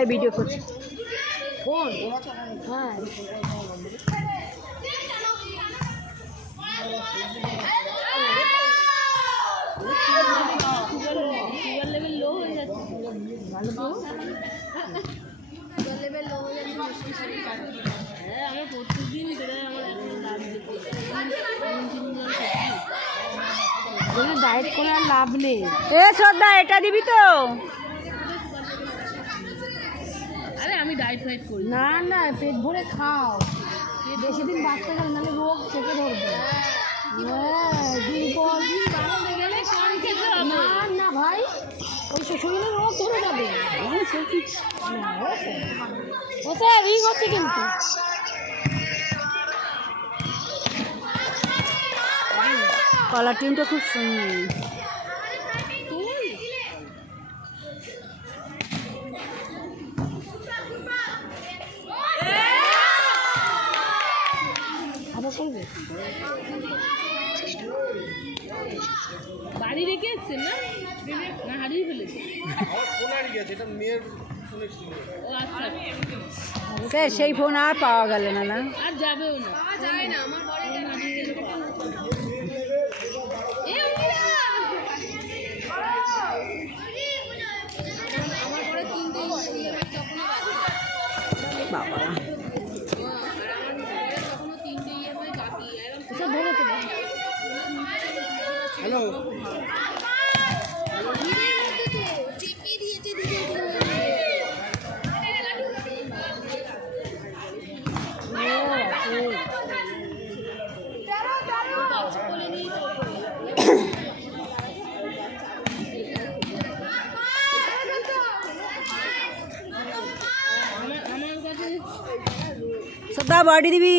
এই ভিডিও করছি ফোন হ্যাঁ সুগার লেভেল লো হয়ে যাচ্ছে হ্যাঁ আমার প্রত্যেকদিন বেরোয় আমার এখন লাভ ডায়েট করে আর লাভ নেই। এ শ্রদ্ধা এটা দিবি তো? আরে আমি ডায়েট ফাইট করি না, না পেট ভরে খাও, বেশি দিন বাঁচতে গেলে নাহলে রোগ চেপে ধরবে। হ্যাঁ দুর্বল না না ভাই, ওই শরীরে রোগ ধরে যাবে। ও স্যার ই হচ্ছে কিন্তু কলার টিমটা খুব সুন্দর। আবার করবে বাড়ি রেখে এসছেন না, না হারিয়ে ফেলেছে? ও আচ্ছা, স্যার সেই ফোন আর পাওয়া গেল না। না আর যাবেও না, যায় না। আমার বড় হারিয়ে গেলে আমার পরে 3টে ইএমআই তখনই বাকি, বাবা তখনও 3টে ইএমআই বাকি। এরকম ধরে তো হ্যালো চেপে দিয়েছে দিদি। শ্রদ্ধা বডি দিবি?